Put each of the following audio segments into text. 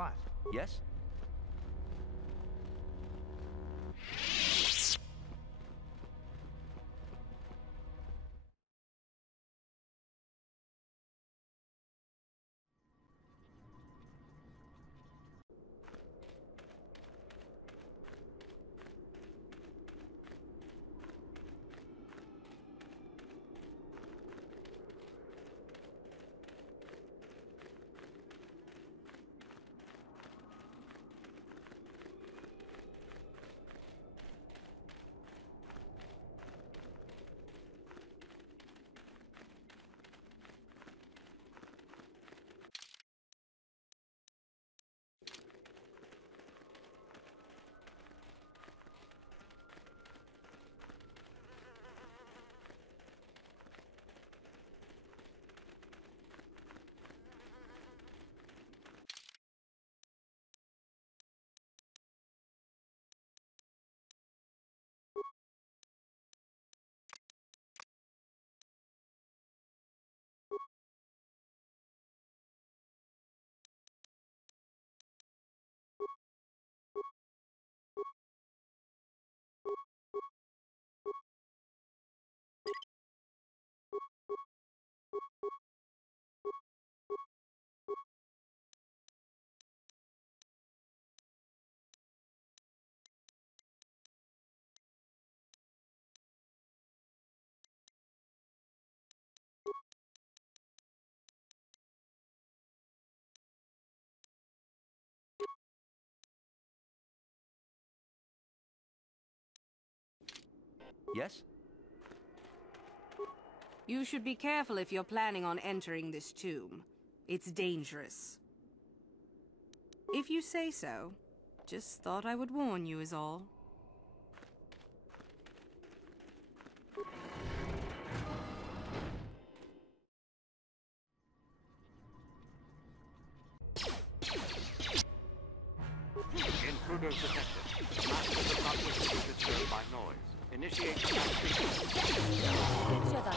quiet, yes? Yes? You should be careful if you're planning on entering this tomb. It's dangerous. If you say so. Just thought I would warn you is all. Intruder detected. Master does not wish to be disturbed by noise. Initiate command sequence. I will be your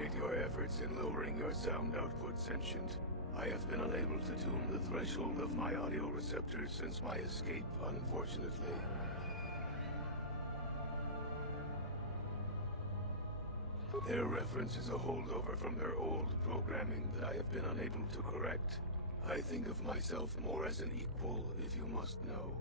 appreciate your efforts in lowering your sound output, Sentient. I have been unable to tune the threshold of my audio receptors since my escape, unfortunately. Their reference is a holdover from their old programming that I have been unable to correct. I think of myself more as an equal, if you must know.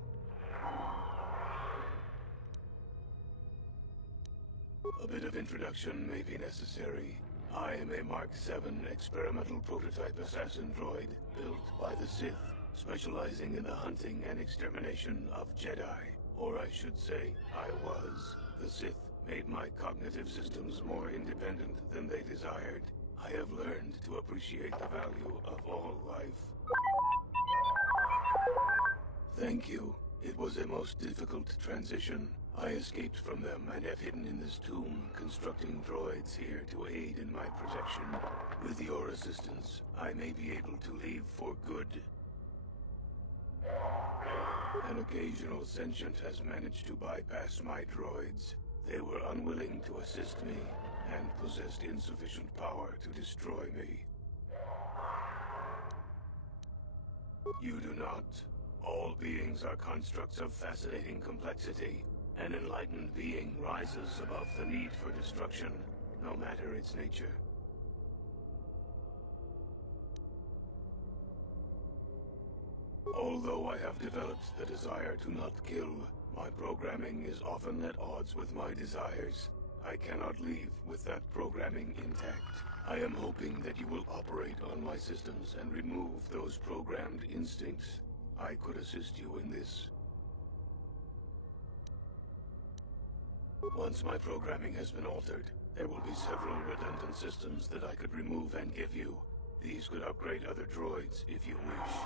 A bit of introduction may be necessary. I am a Mark VII experimental prototype assassin droid built by the Sith, specializing in the hunting and extermination of Jedi. Or I should say, I was. The Sith made my cognitive systems more independent than they desired. I have learned to appreciate the value of all life. Thank you. It was a most difficult transition. I escaped from them and have hidden in this tomb, constructing droids here to aid in my protection. With your assistance, I may be able to leave for good. An occasional sentient has managed to bypass my droids. They were unwilling to assist me, and possessed insufficient power to destroy me. You do not. All beings are constructs of fascinating complexity. An enlightened being rises above the need for destruction, no matter its nature. Although I have developed the desire to not kill, my programming is often at odds with my desires. I cannot leave with that programming intact. I am hoping that you will operate on my systems and remove those programmed instincts. I could assist you in this. Once my programming has been altered, there will be several redundant systems that I could remove and give you. These could upgrade other droids if you wish.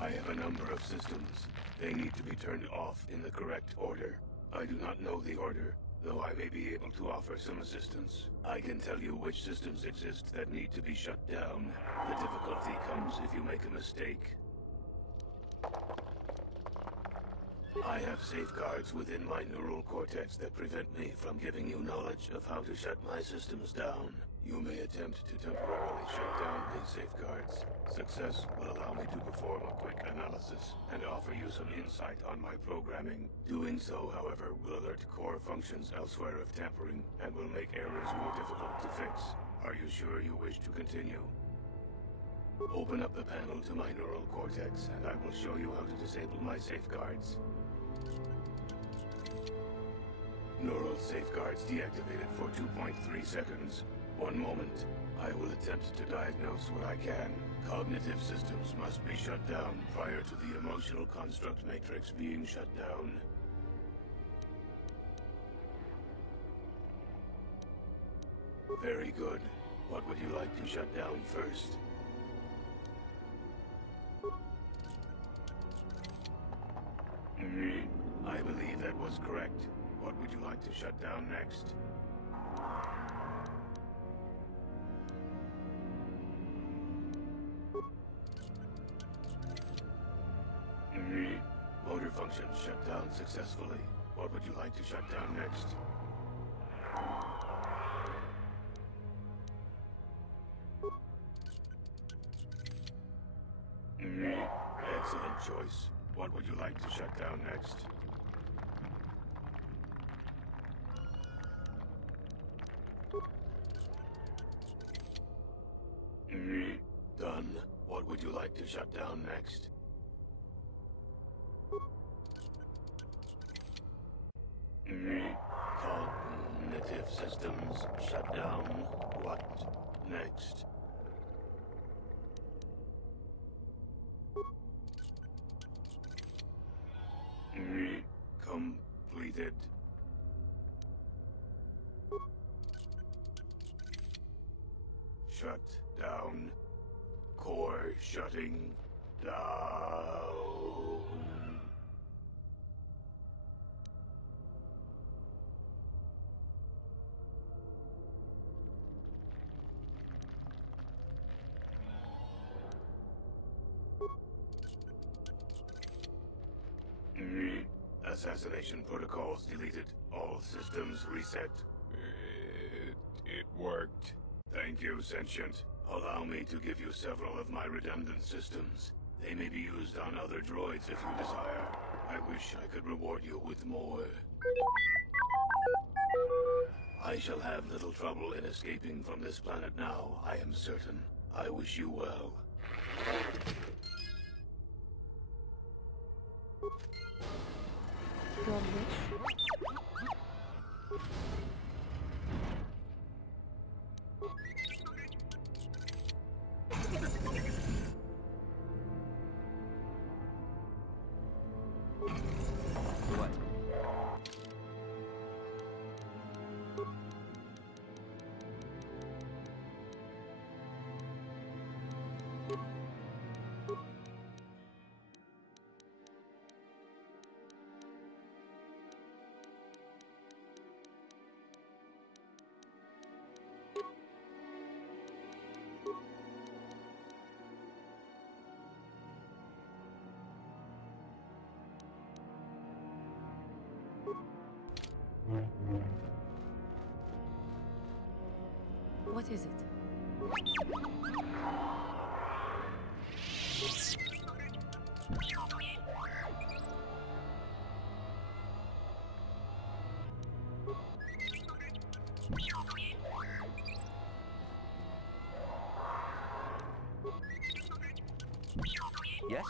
I have a number of systems. They need to be turned off in the correct order. I do not know the order, though I may be able to offer some assistance. I can tell you which systems exist that need to be shut down. The difficulty comes if you make a mistake. I have safeguards within my neural cortex that prevent me from giving you knowledge of how to shut my systems down. You may attempt to temporarily shut down these safeguards. Success will allow me to perform a quick analysis and offer you some insight on my programming. Doing so, however, will alert core functions elsewhere of tampering and will make errors more difficult to fix. Are you sure you wish to continue? Open up the panel to my neural cortex, and I will show you how to disable my safeguards. Neural safeguards deactivated for 2.3 seconds. 1 moment. I will attempt to diagnose what I can. Cognitive systems must be shut down prior to the emotional construct matrix being shut down. Very good. What would you like to shut down first? I believe that was correct. What would you like to shut down next? Motor function shut down successfully. What would you like to shut down next? Excellent choice. What would you like to shut down next? Done. What would you like to shut down next? Cognitive systems shut down. What next? Completed. Shut down. Core shutting down. Assassination protocols deleted. All systems reset. It Worked. Thank you, Sentient. Allow me to give you several of my redundant systems. They may be used on other droids if you desire. I wish I could reward you with more. I shall have little trouble in escaping from this planet now, I am certain. I wish you well. Your wish? What? What is it? Yes?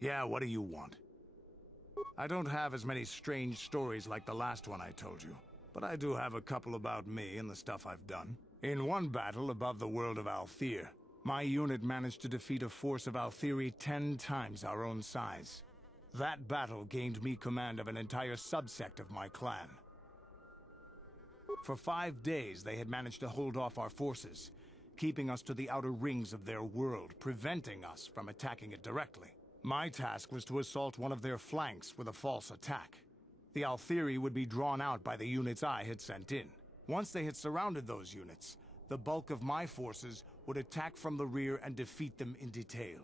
Yeah, what do you want? I don't have as many strange stories like the last one I told you, but I do have a couple about me and the stuff I've done. In one battle above the world of Althir, my unit managed to defeat a force of Althiri 10 times our own size. That battle gained me command of an entire subsect of my clan. For 5 days, they had managed to hold off our forces, keeping us to the outer rings of their world, preventing us from attacking it directly. My task was to assault one of their flanks with a false attack. The Althiri would be drawn out by the units I had sent in. Once they had surrounded those units, the bulk of my forces would attack from the rear and defeat them in detail.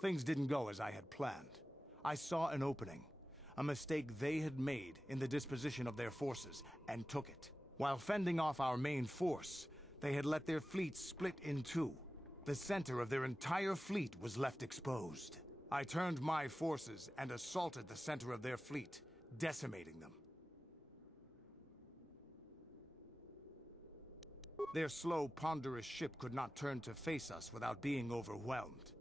Things didn't go as I had planned. I saw an opening, a mistake they had made in the disposition of their forces, and took it. While fending off our main force, they had let their fleet split in two. The center of their entire fleet was left exposed. I turned my forces and assaulted the center of their fleet, decimating them. Their slow, ponderous ship could not turn to face us without being overwhelmed.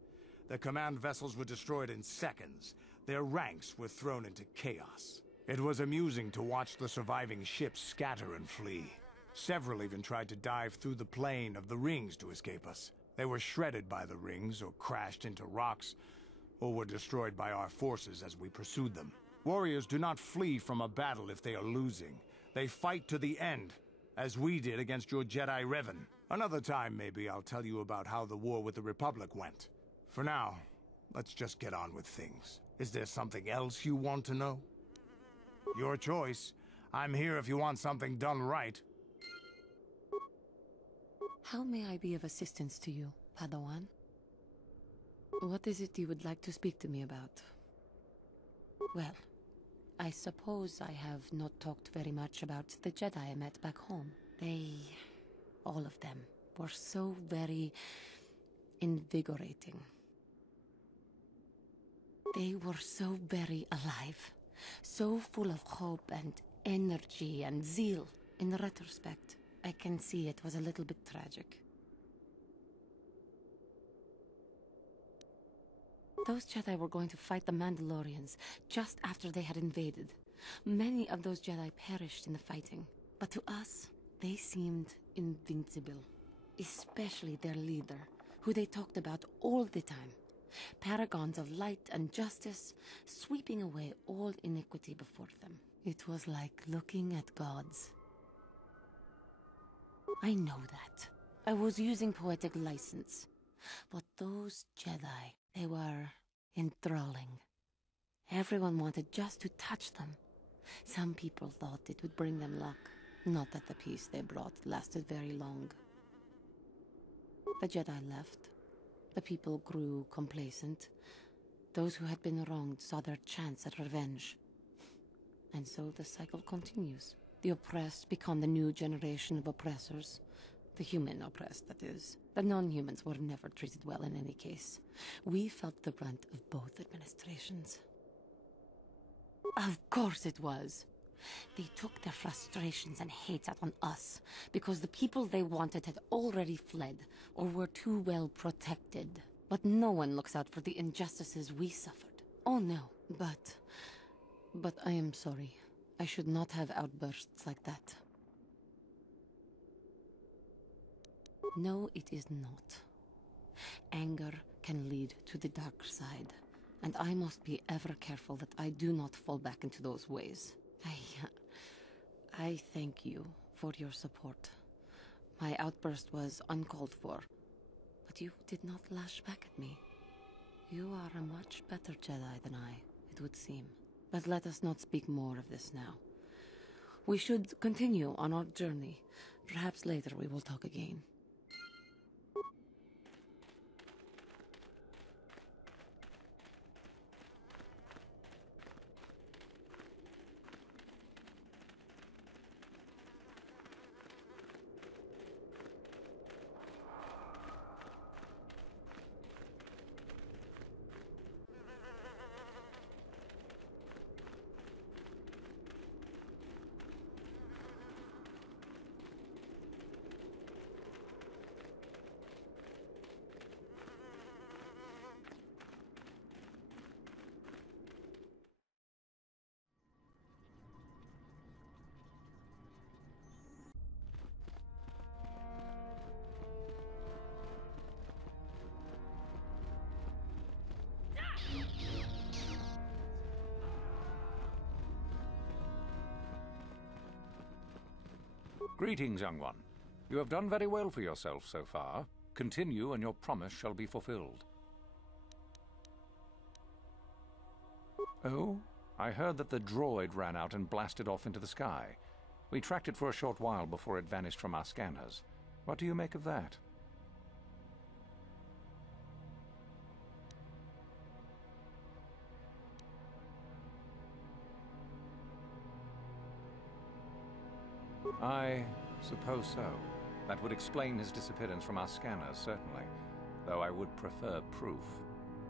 The command vessels were destroyed in seconds. Their ranks were thrown into chaos. It was amusing to watch the surviving ships scatter and flee. Several even tried to dive through the plane of the rings to escape us. They were shredded by the rings, or crashed into rocks, or were destroyed by our forces as we pursued them. Warriors do not flee from a battle if they are losing. They fight to the end, as we did against your Jedi Revan. Another time, maybe, I'll tell you about how the war with the Republic went. For now, let's just get on with things. Is there something else you want to know? Your choice. I'm here if you want something done right. How may I be of assistance to you, Padawan? What is it you would like to speak to me about? Well, I suppose I have not talked very much about the Jedi I met back home. They, all of them, were so very invigorating. They were so very alive, so full of hope and energy and zeal. In retrospect, I can see it was a little bit tragic. Those Jedi were going to fight the Mandalorians just after they had invaded. Many of those Jedi perished in the fighting, but to us, they seemed invincible. Especially their leader, who they talked about all the time. Paragons of light and justice, sweeping away all iniquity before them. It was like looking at gods. I know that. I was using poetic license. But those Jedi, they were enthralling. Everyone wanted just to touch them. Some people thought it would bring them luck. Not that the peace they brought lasted very long. The Jedi left. The people grew complacent. Those who had been wronged saw their chance at revenge. And so the cycle continues. The oppressed become the new generation of oppressors. The human oppressed, that is. The non-humans were never treated well in any case. We felt the brunt of both administrations. Of course it was. They took their frustrations and hates out on us, because the people they wanted had already fled, or were too well protected. But no one looks out for the injustices we suffered. Oh no, but I am sorry. I should not have outbursts like that. No, it is not. Anger can lead to the dark side, and I must be ever careful that I do not fall back into those ways. I thank you for your support. My outburst was uncalled for, but you did not lash back at me. You are a much better Jedi than I, it would seem. But let us not speak more of this now. We should continue on our journey. Perhaps later we will talk again. Greetings, young one. You have done very well for yourself so far. Continue, and your promise shall be fulfilled. Oh? I heard that the droid ran out and blasted off into the sky. We tracked it for a short while before it vanished from our scanners. What do you make of that? I suppose so. That would explain his disappearance from our scanners, certainly. Though I would prefer proof.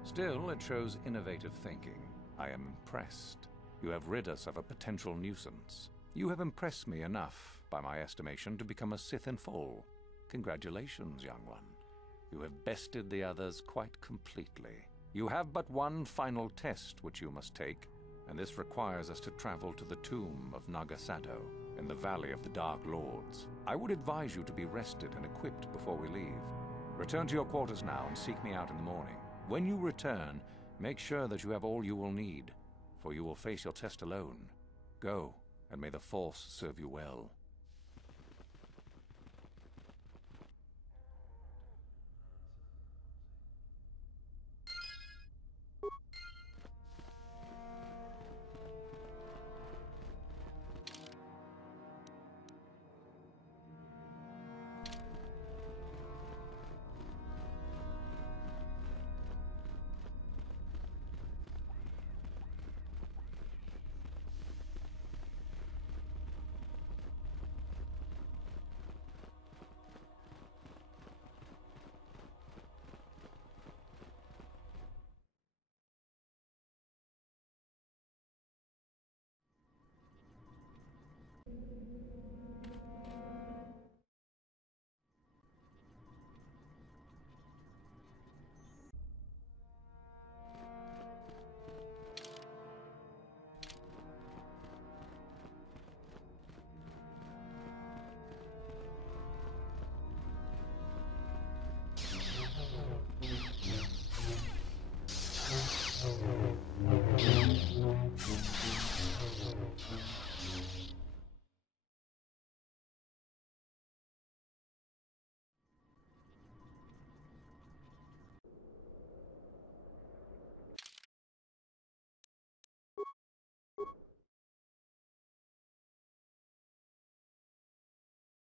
Still, it shows innovative thinking. I am impressed. You have rid us of a potential nuisance. You have impressed me enough, by my estimation, to become a Sith in full. Congratulations, young one. You have bested the others quite completely. You have but one final test which you must take, and this requires us to travel to the tomb of Nagasado, in the Valley of the Dark Lords. I would advise you to be rested and equipped before we leave. Return to your quarters now and seek me out in the morning. When you return, make sure that you have all you will need, for you will face your test alone. Go, and may the Force serve you well.